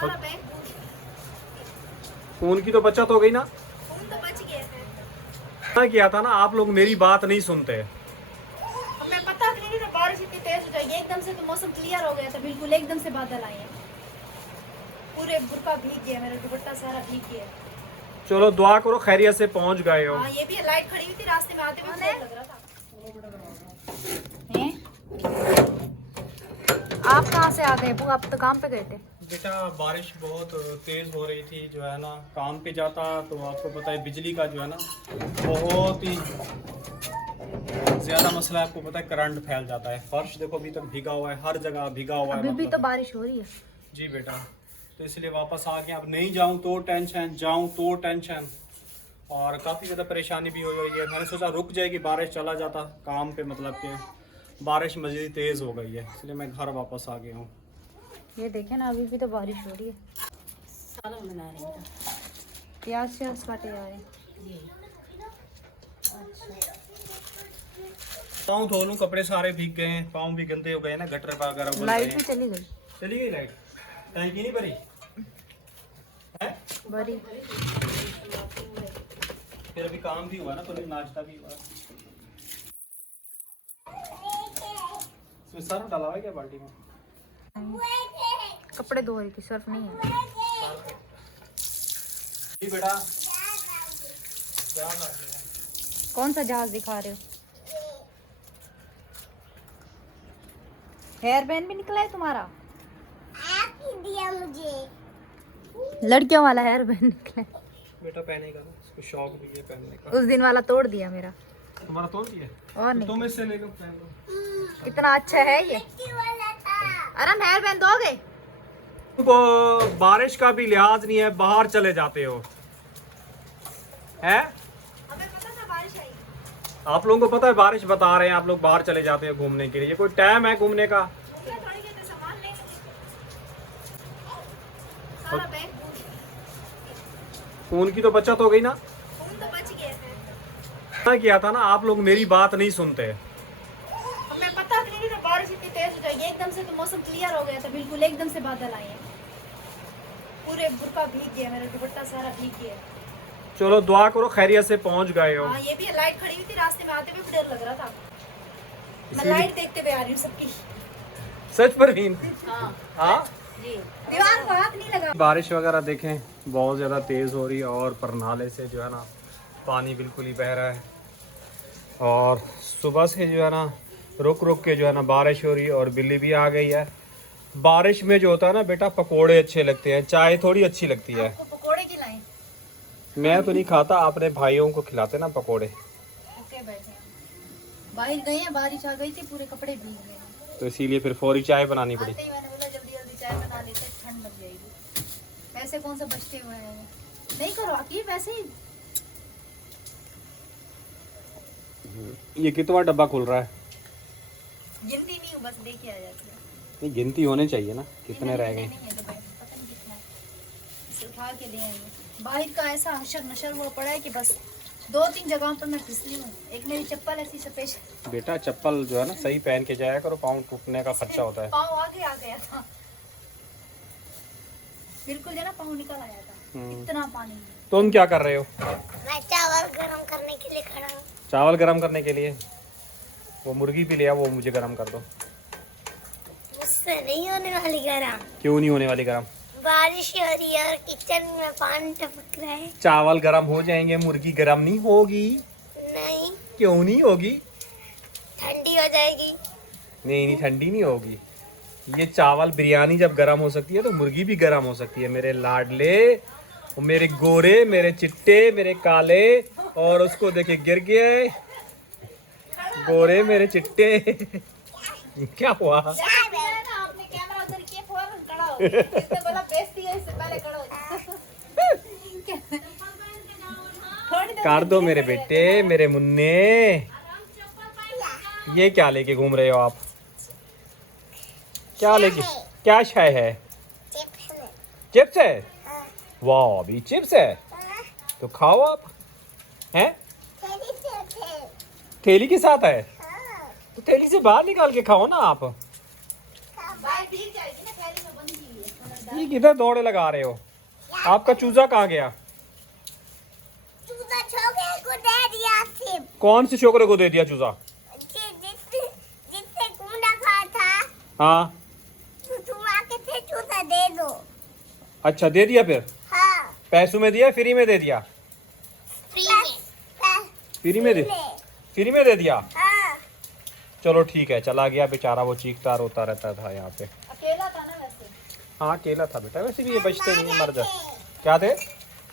सारा bag phone की तो बचत हो गई ना। फोन तो बच गया है। क्या किया था ना, आप लोग मेरी बात नहीं सुनते। हमें पता भी नहीं था बारिश इतनी तेज हो जाएगी। एकदम से तो मौसम क्लियर हो गया था, बिल्कुल एकदम से बादल आए हैं। पूरे बुर्का भीग गया, मेरा दुपट्टा सारा भीग गया। चलो दुआ करो खैरियत से पहुंच गए हो। हाँ, ये भी लाइट खड़ी हुई थी रास्ते में आते हुए, लग रहा था। आप कहाँ से आ गए? वो आप तो काम पे गए थे। बेटा बारिश बहुत तेज हो रही थी, जो है ना काम पे जाता तो आपको पता है बिजली का जो है ना बहुत ही ज्यादा मसला है। आपको पता है करंट फैल जाता है। फर्श देखो अभी तक भीगा हुआ है, हर जगह भीगा हुआ है। अभी भी मतलब तो बारिश हो रही है। जी बेटा, तो इसलिए वापस आ गए। अब नहीं जाऊं तो टेंशन, जाऊं तो टेंशन, और काफ़ी ज़्यादा परेशानी भी हो रही है। मैंने सोचा रुक जाएगी बारिश, चला जाता काम पे, मतलब कि बारिश मज़ीद तेज़ हो गई है, इसलिए मैं घर वापस आ गया हूँ। ये देखे ना, अभी भी तो बारिश हो रही है। सालन बना रहे हैं, प्याज श्याज काटे जा रहे हैं। पाँव धो लूँ, कपड़े सारे भीग गए हैं, पाँव भी गंदे हो गए ना, गटर वगैरह बन गए लाइट भी हैं। चली गई। चली गई लाइट? टैंकी नहीं भरी है? बड़ी फिर अभी काम भी हुआ ना, तो नाश्ता भी हुआ। इसमें सर्फ डाला हुआ है क्या बाल्टी में? कपड़े धो रही थी, सर्फ नहीं है। जी बेटा, कौन सा जहाज दिखा रहे हो? हेयर बैंड भी निकला है तुम्हारा? दिया मुझे। लड़कियों वाला हेयर बैंड निकला है। बेटा पहनेगा ना, इसको शौक भी है पहनने का। उस दिन वाला तोड़ दिया मेरा। तुम्हारा तोड़ दिया? और नहीं, तुम इससे ले लो, पहन लो। कितना अच्छा है ये। अरे हेयर बैंड दोगे? तुमको बारिश का भी लिहाज नहीं है, बाहर चले जाते हो हैं? हमें पता था बारिश आई। आप लोगों को पता है बारिश बता रहे हैं, आप लोग बाहर चले जाते हो घूमने के लिए। ये कोई टाइम है घूमने का? सारा बैग फोन की तो बचत हो गई ना। फोन तो बच गया है। क्या किया था ना, आप लोग मेरी बात नहीं सुनते। हमें पता भी नहीं था बारिश इतनी तेज हो जाएगी। एकदम से तो मौसम क्लियर हो गया था, बिल्कुल एकदम से बादल आए हैं। पूरे बुर्का भीग गया, मेरा दुपट्टा सारा भीग गया। चलो दुआ करो खैरियत से पहुंच गए हो। हाँ, ये भी लाइट खड़ी हुई थी रास्ते में आते हुए, डर लग रहा था। मैं लाइट देखते हुए आ रही हूँ सबकी। सच परवीन? हाँ हाँ, जी। दीवार को हाथ नहीं लगा। बारिश वगैरह देखें बहुत ज़्यादा तेज़ हो रही है, और परनाले से जो है ना पानी बिल्कुल ही बह रहा है। और सुबह से जो है ना रुक रुक के जो है ना बारिश हो रही है, और बिल्ली भी आ गई है। बारिश में जो होता है ना बेटा, पकोड़े अच्छे लगते हैं, चाय थोड़ी अच्छी लगती है। आपको पकोड़े खिलाएं? मैं तो नहीं खाता, अपने भाइयों को खिलाते ना पकोड़े। ओके, बैठे हैं। बाहर गए हैं, बारिश आ गई थी, पूरे कपड़े भीग गए हैं। तो इसीलिए फिर फौरी चाय बनानी पड़ी। आते ही मैंने बोला जल्दी जल्दी चाय बना लेते हैं, ठंड लग जाएगी। ऐसे कौन सा बचते हुए हैं? नहीं करो आके वैसे ही। ये कितना डब्बा खुल रहा है? गिनती नहीं हूँ, बस लेके आ जाती है। नहीं, गिनती होने चाहिए ना, कितने रह गए। नहीं है डब्बे, पता नहीं कितना है। इसे उठा के ले आएंगे। बाहर का ऐसा हशर नशर हुआ पड़ा है कि बस 2-3 जगहों पर मैं फिसली हूँ। एक मेरी चप्पल ऐसी सपेश, बेटा चप्पल जो है ना सही पहन के जाया करो, पाँव टूटने का खर्चा होता है। पाँव आगे आ गया था, बिल्कुल जो ना पाँव निकल आया था, इतना पानी है। तुम क्या कर रहे हो? मैं चावल गरम करने के लिए खड़ा हूँ। चावल गरम करने के लिए? वो मुर्गी भी लिया, वो मुझे गरम कर दो। मुझसे नहीं होने वाली गरम। क्यों नहीं होने वाली गरम? बारिश हो रही है और किचन में पानी टपक रहा है। चावल गरम हो जाएंगे, मुर्गी गरम नहीं होगी। नहीं, क्यों नहीं होगी? ठंडी हो जाएगी। नहीं नहीं, ठंडी नहीं होगी। ये चावल बिरयानी जब गरम हो सकती है तो मुर्गी भी गरम हो सकती है। मेरे लाडले, मेरे गोरे, मेरे चिट्टे, मेरे काले, और उसको देखे गिर गए गोरे मेरे चिट्टे। क्या हुआ? आपने कैमरा उधर किया, फौरन खड़ा हो। इसने बोला बेइज्जती है, इससे पहले खड़ा हो जा। कर दो मेरे बेटे, मेरे मुन्ने। ये क्या लेके घूम रहे हो आप? क्या लेके, क्या शाय है? चिप्स है? वाह, अभी चिप्स है तो खाओ आप। हैं? थैली के साथ है तो थैली से बाहर निकाल के खाओ ना आप। बाहर भीग जाएगी ना, थैली में बंद की हुई है। ये किधर दौड़े लगा रहे हो? आपका चूजा कहाँ गया? चूजा छोकरे को दे दिया सिर्फ। कौन से छोकरे को दे दिया चूजा? जिससे कूड़ा खा था। हाँ तुम आके थे चूजा दे दो। अच्छा दे दिया फिर? हाँ। पैसों में दिया फ्री में दे दिया? फ्री में। फ्री में दे फ्री में दे दिया? हाँ। चलो ठीक है, चला गया बेचारा, वो चीखता रोता रहता था यहाँ पे। अकेला था ना वैसे। हाँ अकेला था बेटा, वैसे भी ये बचते नहीं, मर जाए। क्या थे?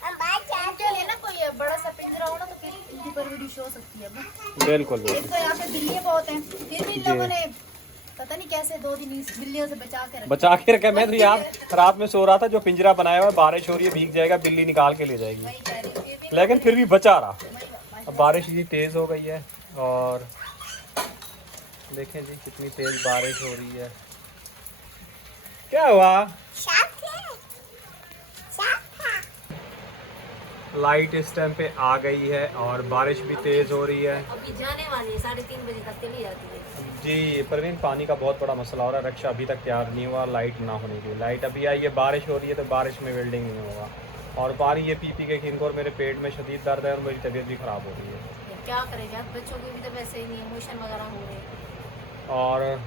हम बाहर इनके लिए ना कोई बड़ा सा पिंजरा हो ना तो फिर इनकी परवरिश हो सकती है। बिल्कुल एक बिल्कुल। तो यहाँ पे बिल्लियाँ बहुत हैं, फिर भी इन लोगों ने पता नहीं कैसे 2 दिन इस बिल्लियों से बचा के रखा। बचा के रखा। मैं तो यार रात में सो रहा था, जो पिंजरा बनाया हुआ है, बारिश हो रही है, भीग जाएगा, बिल्ली निकाल के ले जाएगी, वही कह रही हूँ, फिर भी लेकिन फिर भी बचा रहा। वही- अब बारिश इतनी तेज़ हो गई है, और देखें जी कितनी तेज़ बारिश हो रही है। क्या हुआ? लाइट इस टाइम पे आ गई है और बारिश भी तेज़ हो रही है। अभी जाने वाली है, 3:30 बजे तक चली जाती है। जी प्रवीण, पानी का बहुत बड़ा मसला हो रहा है। रक्षा अभी तक तैयार नहीं हुआ लाइट ना होने की। लाइट अभी आई है, बारिश हो रही है, तो बारिश में वेल्डिंग नहीं होगा। और पानी ये पी पी के खिनको, और मेरे पेट में शदीद दर्द है और मेरी तबीयत भी ख़राब हो रही है। क्या करेगा, बच्चों के भी तो वैसे ही नहीं, इमोशन वगैरह हो रहे हैं। और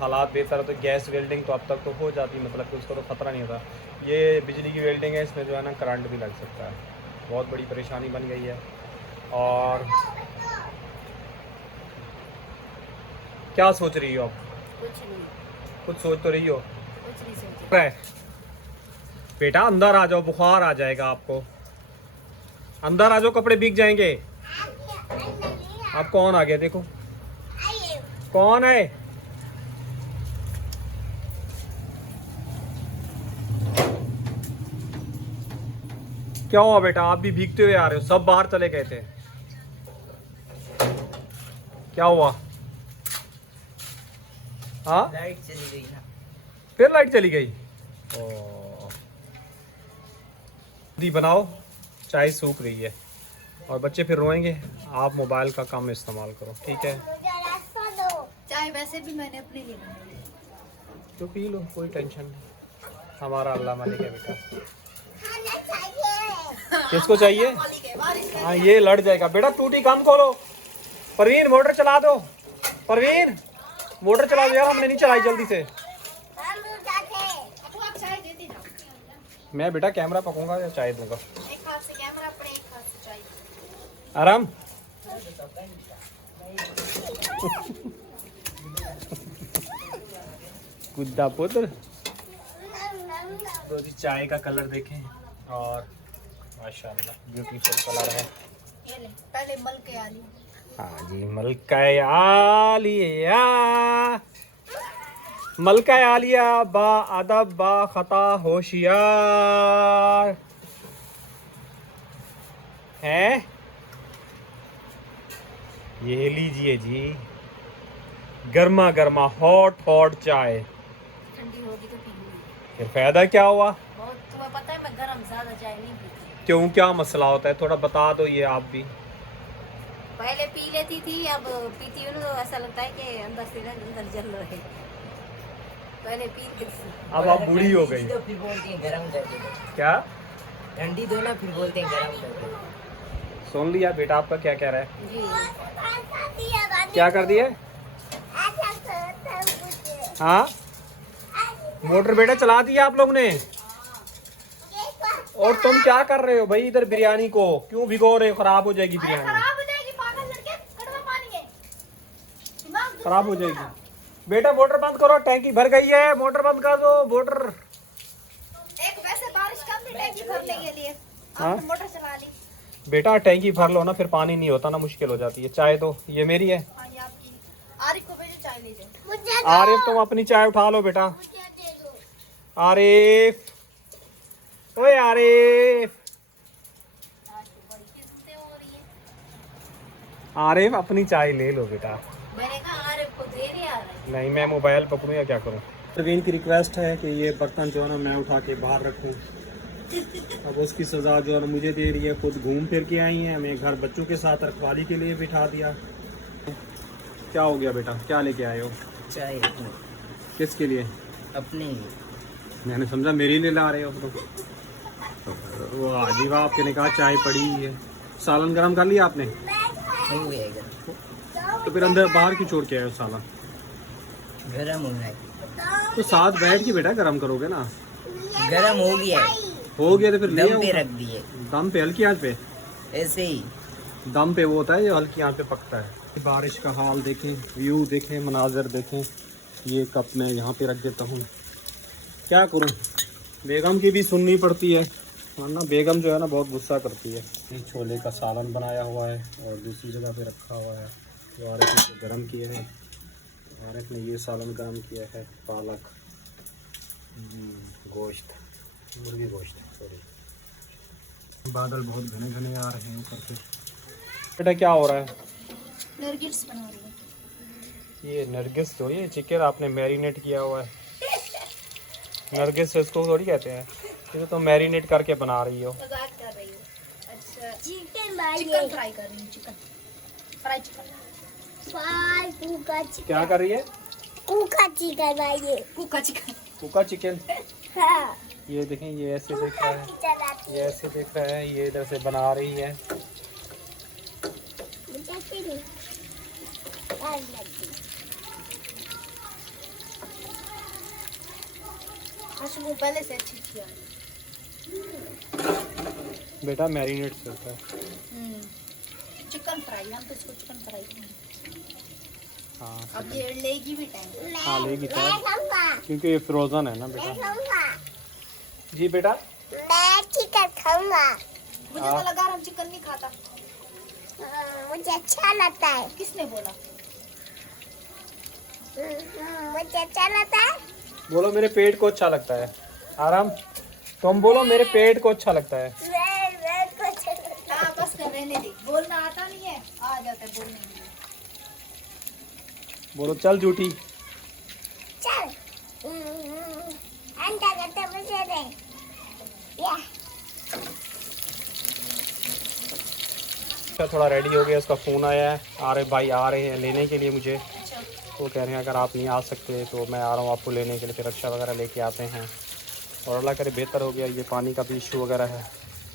हालात बेहतर है तो गैस वेल्डिंग तो अब तक तो हो जाती, मतलब कि उसका तो ख़तरा नहीं होता। ये बिजली की वेल्डिंग है, इसमें जो है ना करंट भी लग सकता है। बहुत बड़ी परेशानी बन गई है। और क्या सोच रही हो आप? कुछ नहीं, कुछ सोच तो रही हो? कुछ नहीं सोचे। बेटा अंदर आ जाओ, बुखार आ जाएगा आपको। अंदर आ जाओ, कपड़े भीग जाएंगे। अब कौन आ गया देखो, कौन है? क्या हुआ बेटा, आप भी भीगते हुए आ रहे हो? सब बाहर चले गए थे, क्या हुआ? हाँ लाइट चली गई ना। फिर लाइट चली गई। ओ दी बनाओ, चाय सूख रही है और बच्चे फिर रोएंगे। आप मोबाइल का कम इस्तेमाल करो, ठीक है? चाय वैसे भी मैंने अपने लिए बनाई है। तो पी लो, कोई टेंशन नहीं। हमारा अल्लाह मालिक है बेटा। किसको चाहिए? हाँ ये लड़ जाएगा बेटा। टूटी कम खोलो। परवीन मोटर चला दो, परवीन मोटर चला दो यार, हमने नहीं चलाई जल्दी से। आपको आप चाय दे देना। मैं बेटा कैमरा पकूंगा या चाय दूंगा? एक हाथ से कैमरा, अपने एक हाथ से चाय। आराम। गुद्दा पुत्र। दो जी चाय का कलर देखें, और माशाल्लाह ब्यूटीफुल कलर है। ये ले, पहले मल के आ ली। हाँ जी, मलका आलिया, मलका आलिया बा अदब बा खता होशियार है। ये लीजिए जी, गर्मा गर्मा हॉट हॉट चाय। ठंडी होगी तो पीऊंगी। फिर फायदा क्या हुआ? बहुत, तुम्हें पता है मैं गरम ज्यादा चाय नहीं पीती। क्यों, क्या मसला होता है? थोड़ा बता दो ये आप भी। पहले पी लेती थी, अब पीती हूँ तो ऐसा लगता है कि अंदर से ना अंदर जल रहे हैं। पहले पी लेती थी। अब आप बूढ़ी हो गई। तो फिर बोलते हैं गरम कर दो। क्या ठंडी दो ना, फिर बोलते हैं गरम कर दो। सुन लिया बेटा, आपका क्या कह रहा है? जी। क्या कर दिया? हाँ मोटर बेटा चला दिया आप लोग ने। और तुम क्या कर रहे हो भाई? इधर बिरयानी को क्यों भिगो रहे हो? खराब हो जाएगी बिरयानी, खराब हो जाएगी पागल लड़के, कड़वा पानी है। दिमाग खराब हो जाएगी। बेटा मोटर बंद करो, टैंकी भर गई है, मोटर बंद कर दो। मोटर एक वैसे बारिश कम थी टैंकी भरने के लिए, हाँ? आपने मोटर चला ली। बेटा टैंकी भर लो ना, फिर पानी नहीं होता ना, मुश्किल हो जाती है। चाय तो ये मेरी है। हाँ ये आपकी। आरिफ को भेजो चाय ले जाओ। मुझे आरिफ तुम अपनी चाय उठा लो बेटा। दे दो। आरिफ, ओए आरिफ, आरिफ अपनी चाय ले लो बेटा। मैंने कहा आरिफ को दे नहीं आ रहा है। नहीं मैं मोबाइल पकड़ूँ या क्या करूँ? प्रवीण की रिक्वेस्ट है कि ये बर्तन जो है ना मैं उठा के बाहर रखूँ। अब उसकी सज़ा जो है ना मुझे दे रही है। खुद घूम फिर के आई हैं, हमें घर बच्चों के साथ रखवाली के लिए बिठा दिया। क्या हो गया बेटा, क्या लेके आए हो? चाय किसके लिए? अपनी मैंने समझा मेरे लिए ला रहे हो तो। वो अजीब, आपने कहा चाय पड़ी है। सालन गरम कर लिया आपने? हो गया है गरम। तो फिर अंदर बाहर क्यों छोड़ के आए हो सालन? गरम हो रहा है। तो साथ बैठ के बेटा गरम करोगे ना। गरम हो गया है। हो गया तो फिर ले दम आओ। पे रख दिए दम पे, हल्की आंच पे? ऐसे ही। दम पे वो होता है जो हल्की आंच पे पकता है। बारिश का हाल देखें, व्यू देखें, मनाजर देखें। ये कप मैं यहाँ पे रख देता हूँ। क्या करूँ, बेगम की भी सुननी पड़ती है, वरना बेगम जो है ना बहुत गुस्सा करती है। ये छोले का सालन बनाया हुआ है और दूसरी जगह पे रखा हुआ है। तो आरिफ ने गर्म किया है। आरिफ ने ये सालन गर्म किया है, पालक, गोश्त, मुर्गी गोश्त, सॉरी। बादल बहुत घने घने आ रहे हैं ऊपर से। बेटा क्या हो रहा है? नरगिस बना रही हूँ। ये नरगिस तो ये चिकन आपने मैरिनेट किया हुआ है। नरगिस इसको थोड़ी कहते हैं, इसे तो मैरिनेट करके बना रही हो। लगात कर रही हूँ। अच्छा, चिकन भाई चिकन फ्राई कर रही हूँ। चिकन फ्राई, चिकन भाई कुका चिकन। क्या कर रही है? कुका चिकन भाई। कुका चिकन। कुका चिकन। हाँ। ये देखें, ये ऐसे देख रहा है, चलाती ये ऐसे देख रहा है, ये इधर से बना रही है। मुझे नहीं आग लगी। अच्छा, वो पहले से अच्छी थी। बेटा मैरिनेट से होता है। चिकन फ्राई, हम तो इसको चिकन फ्राई करेंगे। हाँ अब ये लेगी भी टाइम। हाँ लेगी मैं टाइम, खाऊंगा। क्योंकि ये फ्रोजन है ना मैं बेटा। खाऊंगा। जी बेटा। मैं चिकन खाऊंगा। मुझे तो लगा हम चिकन नहीं खाता। मुझे अच्छा लगता है। किसने बोला? मुझे अच्छा लगता है। बोलो मेरे पेट को अच्छा लगता है। आराम, तुम बोलो मेरे पेट को अच्छा लगता है। मैं कुछ हाँ बस कर, रहने दे। बोलना आता नहीं है, आ जाता है बोलने के लिए। बोलो चल झूठी। चल। अंडा करते मुझे दे। या थोड़ा रेडी हो गया, उसका फ़ोन आया है, आरिफ भाई आ रहे हैं लेने के लिए मुझे। तो कह रहे हैं अगर आप नहीं आ सकते तो मैं आ रहा हूँ आपको लेने के लिए। फिर रक्षा वगैरह लेके आते हैं और अल्लाह करे बेहतर हो गया। ये पानी का भी इशू वगैरह है,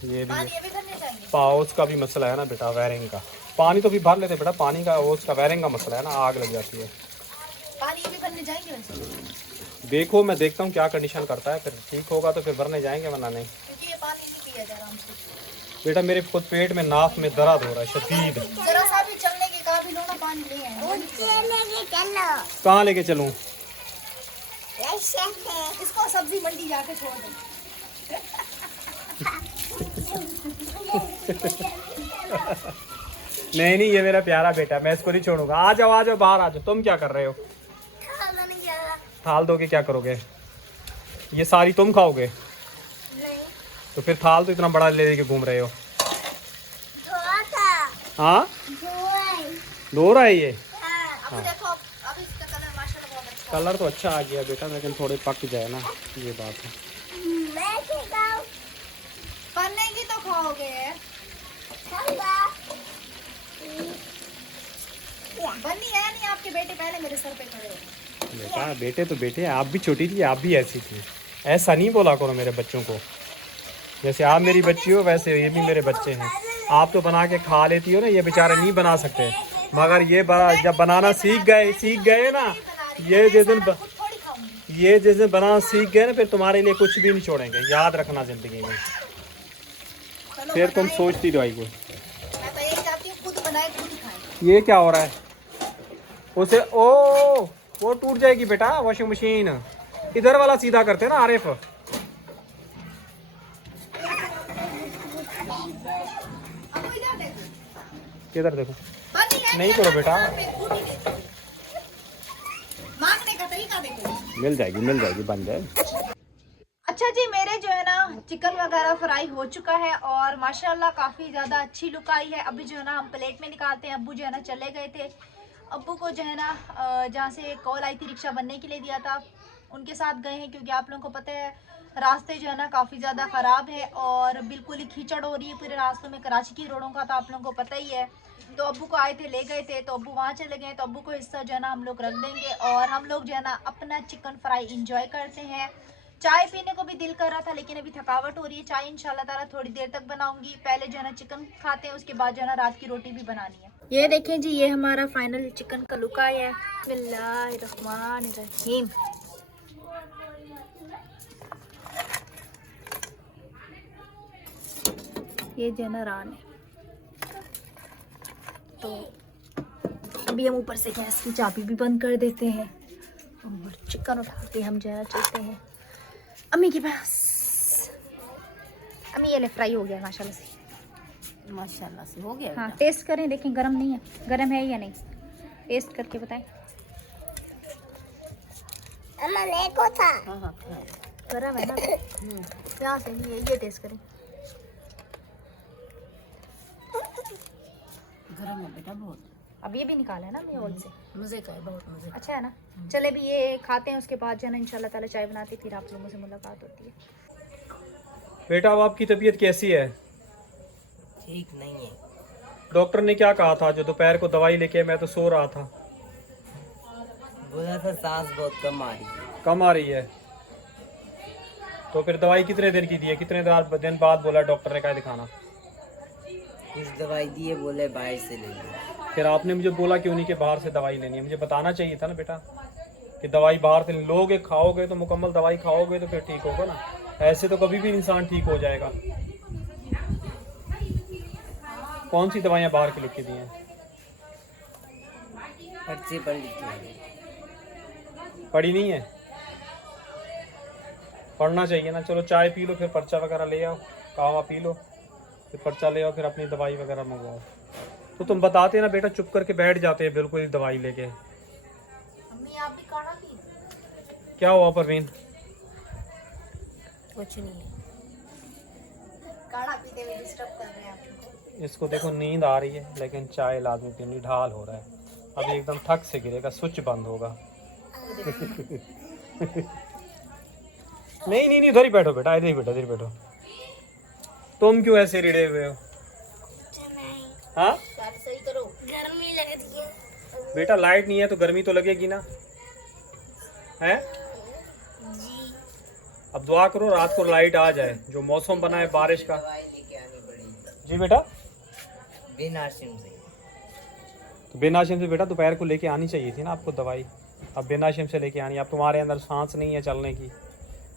ये भी पानी ये भी करने जाएंगे। पाउच का भी मसला है ना बेटा, वायरिंग का। पानी तो भी भर लेते बेटा, पानी का वो उसका वायरिंग का मसला है ना, आग लग जाती है। पानी ये भी करने जाएंगे वैसे, देखो मैं देखता हूँ क्या कंडीशन करता है, फिर ठीक होगा तो फिर भरने जाएंगे, वरना नहीं। क्योंकि ये पानी नहीं पिया जा रहा हमसे। बेटा मेरे खुद पेट में, नाक में दर्द हो रहा है शदीद। जरा सा भी चलने के काबिल हो ना, पानी ले आए। मुझे लेके चलो। कहाँ लेके चलूँ? ऐसे है। इसको सब्जी मंडी जाके छोड़ दो। नहीं नहीं, ये मेरा प्यारा बेटा, मैं इसको नहीं छोड़ूंगा। आ जाओ बाहर आ जाओ। तुम क्या कर रहे हो? खाना नहीं जा रहा। थाल दोगे, क्या करोगे? ये सारी तुम खाओगे? नहीं। तो फिर थाल तो इतना बड़ा ले के घूम रहे हो। धोआ था। हाँ धोआ। धो रहा है ये। अब देखो, अब इसका कलर माशाल्लाह बहुत अच्छा कलर तो अच्छा आ गया बेटा, लेकिन थोड़े पक जाए ना, ये बात है। मैं खाऊं। बनेगी तो खाओगे। खाऊंगा। बनी है नहीं आपके बेटे, पहले मेरे सर पे खड़े हो। बेटा बेटे तो बेटे, आप भी छोटी थी, आप भी ऐसी थी। ऐसा नहीं बोला करो मेरे बच्चों को। जैसे आप मेरी बच्ची हो वैसे ये भी मेरे बच्चे हैं। आप तो बना के खा लेती हो ना, ये बेचारे नहीं बना सकते। मगर ये जब बनाना सीख गए ना, ये जिस दिन खुद थोड़ी खाऊंगी। ये जिस दिन बनाना सीख गए ना, फिर तुम्हारे लिए कुछ भी नहीं छोड़ेंगे, याद रखना जिंदगी में। चलो फिर तुम बनाए। सोचती रहो को। मैं तो यही चाहती हूँ खुद बनाए खुद खाएं। ये क्या हो रहा है? उसे ओ वो टूट जाएगी बेटा वॉशिंग मशीन। इधर वाला सीधा करते ना आरिफ। अब इधर देखो, किधर देखो? बनी है नहीं करो बेटा। मांगने का तरीका देखो। मिल जाएगी बन जाए। अच्छा जी, मेरे जो है ना चिकन वगैरह फ्राई हो चुका है और माशाल्लाह काफ़ी ज़्यादा अच्छी लुक आई है। अभी जो है ना हम प्लेट में निकालते हैं। अब्बू जो है ना चले गए थे, अब्बू को जो है ना जहाँ से कॉल आई थी रिक्शा बनने के लिए दिया था, उनके साथ गए हैं। क्योंकि आप लोगों को पता है रास्ते जो है ना काफ़ी ज़्यादा ख़राब है और बिल्कुल ही कीचड़ हो रही है पूरे रास्तों में। कराची की रोडों का तो आप लोगों को पता ही है। तो अब्बू को आए थे, ले गए थे, तो अब्बू वहाँ चले गए। तो अब्बू को हिस्सा जो है ना हम लोग रख देंगे और हम लोग जो है ना अपना चिकन फ्राई इंजॉय करते हैं। चाय पीने को भी दिल कर रहा था, लेकिन अभी थकावट हो रही है। चाय इंशाल्लाह ताला थोड़ी देर तक बनाऊंगी। पहले जो है ना चिकन खाते हैं, उसके बाद जो है ना रात की रोटी भी बनानी है। ये देखें जी, ये हमारा फाइनल चिकन का लुक आया है। बिस्मिल्लाहिर्रहमानिर्रहीम। ये जो है ना रान है, तो अभी हम ऊपर से गैस की चाबी भी बंद कर देते हैं और चिकन उठा के हम जो है ना चलते हैं अम्मी के पास। अम्मी ये ले फ्राई हो गया माशाल्लाह से। माशाल्लाह से हो गया। हाँ टेस्ट करें, देखें गरम नहीं है, गरम है या नहीं, टेस्ट करके बताएं। अम्मा देखो था। हाँ हाँ हाँ। गरम है ना, यहाँ से नहीं है, ये टेस्ट करें। गरम है बेटा बहुत। अब ये भी निकाला है ना मैं ओल से। मज़े का है, बहुत मज़े का। अच्छा है ना। चले भी ये खाते हैं, उसके बाद जो है ना इंशाल्लाह ताला चाय बनाती, फिर आप लोगों से मुलाकात होती है। बेटा अब आपकी तबीयत कैसी है? ठीक नहीं है। डॉक्टर ने क्या कहा था? जो दोपहर को दवाई लेके मैं तो सो रहा था। बोला था सांस बहुत कम आ रही है। कम आ रही है, तो फिर दवाई कितने दिन की दी है? कितने दिन बाद बोला डॉक्टर ने क्या दिखाना? कुछ दवाई दी है, बोले बाहर से ले लो। फिर आपने मुझे बोला क्यों नहीं कि बाहर से दवाई लेनी है? मुझे बताना चाहिए था ना बेटा कि दवाई बाहर से लोगे, खाओगे तो मुकम्मल दवाई खाओगे तो फिर ठीक होगा ना। ऐसे तो कभी भी इंसान ठीक हो जाएगा। कौन सी दवाइयाँ बाहर की लिख के दी हैं? पर्चे पर लिखे हैं। पढ़ी नहीं है? पढ़ना चाहिए ना। चलो चाय पी लो, फिर पर्चा वगैरह ले आओ, कहवा पी लो, फिर पर्चा ले आओ, फिर अपनी दवाई वगैरह मंगवाओ। तो तुम बताते ना बेटा, चुप करके बैठ जाते हैं बिल्कुल ही दवाई लेके। अम्मी आप भी काढ़ा पी। क्या हुआ परवीन? कुछ नहीं है। काढ़ा पीते हुए डिस्टर्ब कर रहे हैं आपको। इसको देखो नींद आ रही है, लेकिन चाय लाजमी पीनी। ढाल हो रहा है, अभी एकदम थक से गिरेगा, स्विच बंद होगा। नहीं नहीं नहीं, उधर ही बैठो बेटा, इधर ही बैठो, इधर ही बैठो। तुम क्यों ऐसे रिड़े हुए हो? हाँ सही करो। गर्मी लग रही है। बेटा, लाइट नहीं है तो गर्मी तो लगेगी ना, है? अब दुआ करो रात को लाइट आ जाए। जो मौसम बना है बारिश का। दवाई लेके आनी पड़ेगी जी बेटा, बिना सिम से। तो बेनाशिम से बेटा दोपहर को लेके आनी चाहिए थी ना आपको दवाई। अब बेनाशिम से लेके आनी। अब तुम्हारे अंदर सांस नहीं है चलने की,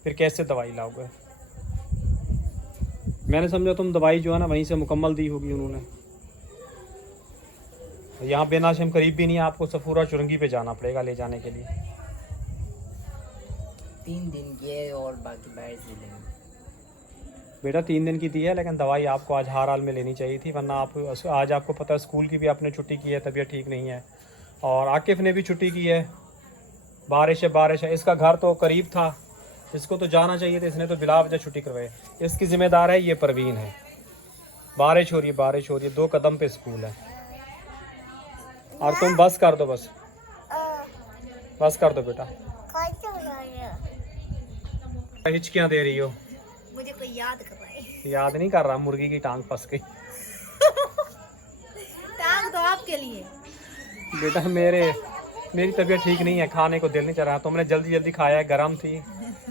फिर कैसे दवाई लाओगे? मैंने समझा तुम दवाई जो है ना वहीं से मुकम्मल दी होगी उन्होंने। यहाँ बेनाशिम करीब भी नहीं है, आपको सफूरा चुरंगी पे जाना पड़ेगा ले जाने के लिए। 3 दिन की है और बाकी बाहर से लेंगे। बेटा 3 दिन की दी है, लेकिन दवाई आपको आज हर हाल में लेनी चाहिए थी, वरना आप आज आपको पता है स्कूल की भी आपने छुट्टी की है, तबीयत ठीक नहीं है। और आकिफ ने भी छुट्टी की है, बारिश है बारिश है। इसका घर तो करीब था, इसको तो जाना चाहिए था, इसने तो बिला वजह छुट्टी करवाई। इसकी जिम्मेदार है ये परवीन है। बारिश हो रही है, बारिश हो रही है, 2 कदम पे स्कूल है। और तुम बस कर दो, बस बस कर दो बेटा। हिचकियाँ दे रही हो? मुझे कोई याद कर रहा है। याद नहीं कर रहा, मुर्गी की टांग फंस गई। टांग तो आपके लिए। बेटा मेरी तबीयत ठीक नहीं है, खाने को दिल नहीं चाह रहा। तुमने जल्दी जल्दी खाया है, गर्म थी,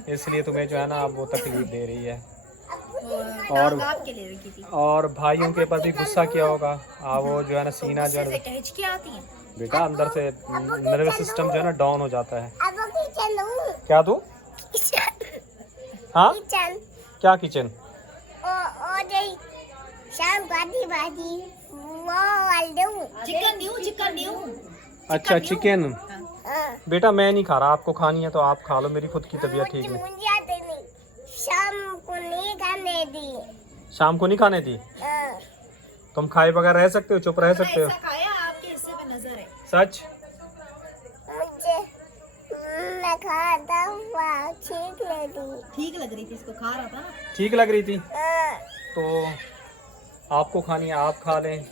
इसलिए तुम्हें जो है ना अब वो तकलीफ दे रही है। टांग आपके लिए रखी थी। और भाइयों के प्रति गुस्सा किया होगा। वो जो है ना सीना जो है ना हिचकियाँ आती हैं। बेटा अंदर से नर्वस सिस्टम जो है ना डाउन हो जाता है। अब किचन हूँ। क्या तू? हाँ किचन क्या किचन? और शाम भाजी भाजी वो वाल दूँ। Chicken new. अच्छा चिकन। हाँ। बेटा मैं नहीं खा रहा, आपको खानी है तो आप खा लो, मेरी खुद की तबीयत ठीक नहीं। मुझे आते नहीं, शाम को नहीं खाने दी। शाम को नहीं खाने दी? हाँ। तुम खाए बगैर रह सकते हो, चुप रह सकते हो? ऐसा खाया आपके हिस्से में नजर है। सच? मुझे मैं खाता हुआ ठीक लगी। ठीक लग रही थी, इसको खा रहा था ना। ठीक लग रही थी हाँ। तो आपको खानी है आप खा लें,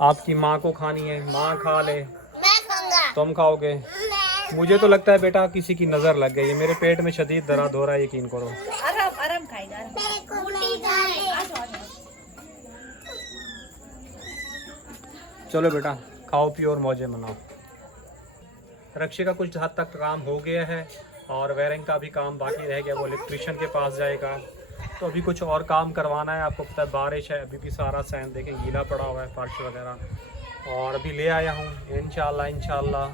आपकी माँ को खानी है माँ खा ले, मैं खाऊंगा। तुम खाओगे। मैं मुझे तो लगता है बेटा किसी की नज़र लग गई है, मेरे पेट में शदीद दर्द हो रहा है, यकीन करो। आराम खाएगा। मेरे को नहीं खाने। चलो बेटा खाओ पियो और मौजे मनाओ। रक्षे का कुछ हद तक काम हो गया है और वायरिंग का भी काम बाकी रह गया, वो इलेक्ट्रिशियन के पास जाएगा। तो अभी कुछ और काम करवाना है, आपको पता है बारिश है, अभी भी सारा सैन देखें गीला पड़ा हुआ है, फर्श वगैरह। और अभी ले आया हूँ, इंशाल्लाह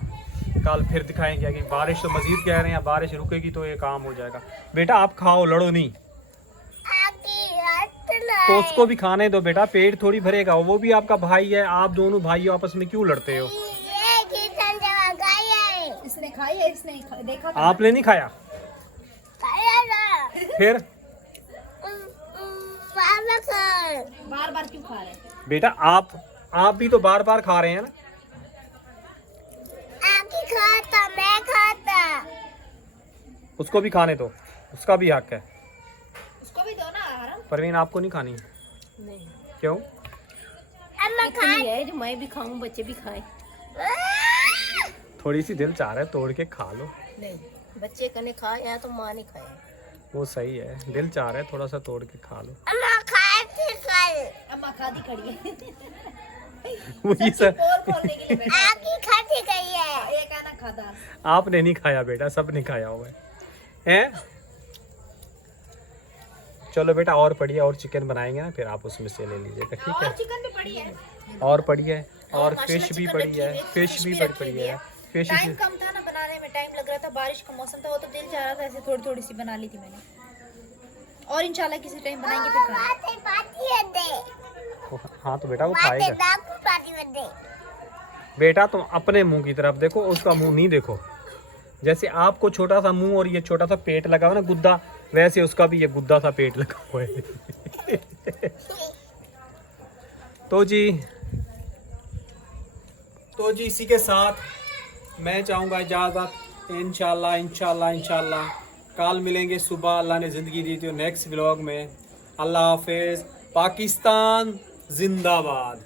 कल फिर दिखाएंगे कि बारिश तो मज़ीद कह रहे हैं, बारिश रुकेगी तो ये काम हो जाएगा। बेटा आप खाओ, लड़ो नहीं, तो उसको भी खाने दो बेटा, पेट थोड़ी भरेगा, वो भी आपका भाई है, आप दोनों भाई आपस में क्यों लड़ते हो? इसने खाई है, इसने देखा था। आपने नहीं खाया फिर बार बार क्यों खा रहे हैं? बेटा आप भी तो बार बार खा रहे हैं ना। खाता मैं खाता। उसको भी खाने दो, उसका भी हक है। उसको भी दो ना आराम। परवीन आपको नहीं खानी? नहीं, क्यों? इतनी है जो मैं भी खाऊं, बच्चे भी खाएं। थोड़ी सी दिल चाह रहा है, तोड़ के खा लो। नहीं, बच्चे कने खाए या तो माँ ने खाए। वो सही है, दिल चाह रहा है थोड़ा सा तोड़ के खा लो। अम्मा खादी खड़ी है। वही सर, पोल खोलने के लिए बैठा खाती गई है। ये कहना खादा। आपने नहीं खाया बेटा, सब ने खाया हुआ है। चलो बेटा और पड़ी है, और चिकन बनाएंगे ना, फिर आप उसमें से ले लीजिएगा, ठीक है? चिकन भी पड़ी है और पड़ी है, और माशाल्लाह फिश भी चिकन पड़ी रखी है, हुई है, फिश भी रखी पड़ी हुई है, फिश टाइम कम था ना बनाने में, टाइम लग रहा था, बारिश का मौसम था, वो तो दिल चाह रहा था ऐसे थोड़ी थोड़ी सी बना ली थी मैंने। और इंशाल्लाह किसी टाइम बनाएंगे फिर खाना। हाँ तो बेटा वो खाएगा। बेटा तुम अपने मुंह की तरफ देखो, उसका मुंह नहीं देखो। जैसे आपको छोटा सा मुंह और ये छोटा सा पेट लगा हुआ ना गुद्दा, वैसे उसका भी ये गुद्दा सा पेट लगा हुआ है। तो जी इसी के साथ मैं चाहूँगा इजाज़त। इंशाल्लाह कल मिलेंगे सुबह, अल्लाह ने ज़िंदगी दी तो नेक्स्ट व्लॉग में। अल्लाह हाफिज़। पाकिस्तान जिंदाबाद।